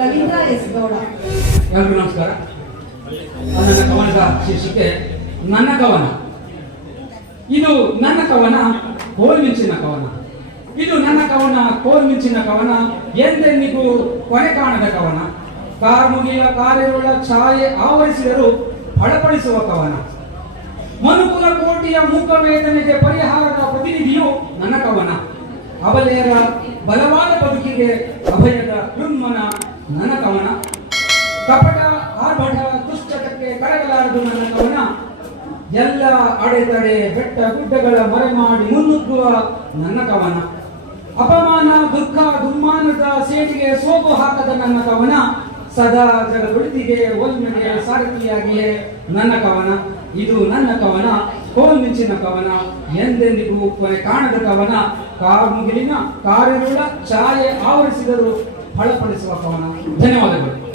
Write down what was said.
ರವೀಂದ್ರ ಎಲ್ರಿಗೂ ನಮಸ್ಕಾರ. ನನ್ನ ಕವನದ ಶೀರ್ಷಿಕೆ, ನನ್ನ ಕವನ. ಇದು ನನ್ನ ಕವನ ಕೋಲ್ಮಿಂಚಿನ ಕವನ. ಇದು ನನ್ನ ಕವನ ಕೋಲ್ಮಿಂಚಿನ ಕವನ, ಎಂದೆಂದಿಗೂ ಕೊನೆ ಕಾಣದ ಕವನ. ಕಾರ್ಮುಗಿಯ ಕಾರ್ಯಗಳ ಛಾಯೆ ಆವರಿಸಿದರು ಹಳಪಡಿಸುವ ಕವನ. ಮನುಕುಲ ಕೋಟಿಯ ಮೂಕ ವೇದನೆಗೆ ಪರಿಹಾರದ ಪ್ರತಿನಿಧಿಯು ನನ್ನ ಕವನ. ಅವಲೆಯರ ಬಲವಾದ ಬದುಕಿಗೆ ಅಭಯದ ಕಪಟ ಆರ್ಭಟ ದುಶ್ಚಟಕ್ಕೆ ಕರಗಲಾರದು ನನ್ನ ಕವನ ಎಲ್ಲ ಅಡೆತಡೆ ಬೆಟ್ಟ ಗುಡ್ಡಗಳ ಮರೆ ಮಾಡಿ ಮುನ್ನುಗ್ಗುವ ನನ್ನ ಕವನ. ಅಪಮಾನ, ದುಃಖ ದುಮ್ಮಾನದ ಸೇಡಿಗೆ ಸೋಗು ಹಾಕದ ನನ್ನ ಕವನ. ಸದಾ ಜಗದೊಳಿತಿಗೆ ಒಲ್ಮೆಗೆ ಸಾರಥಿಯಾಗಿಯೇ ನನ್ನ ಕವನ. ಇದು ನನ್ನ ಕವನ, ಕೋಲ್ ಮಿಂಚಿನ ಕವನ. ಎಂದೆಂದಿಗೂ ಕೊನೆ ಕಾಣದ ಕವನ. ಕಾರ್ಮುಗಿಲಿನ ಕಾರ್ಯಗಳ ಛಾಯೆ ಆವರಿಸಿದರು ಫಳಪಡಿಸುವ ಕವನ. ಧನ್ಯವಾದಗಳು.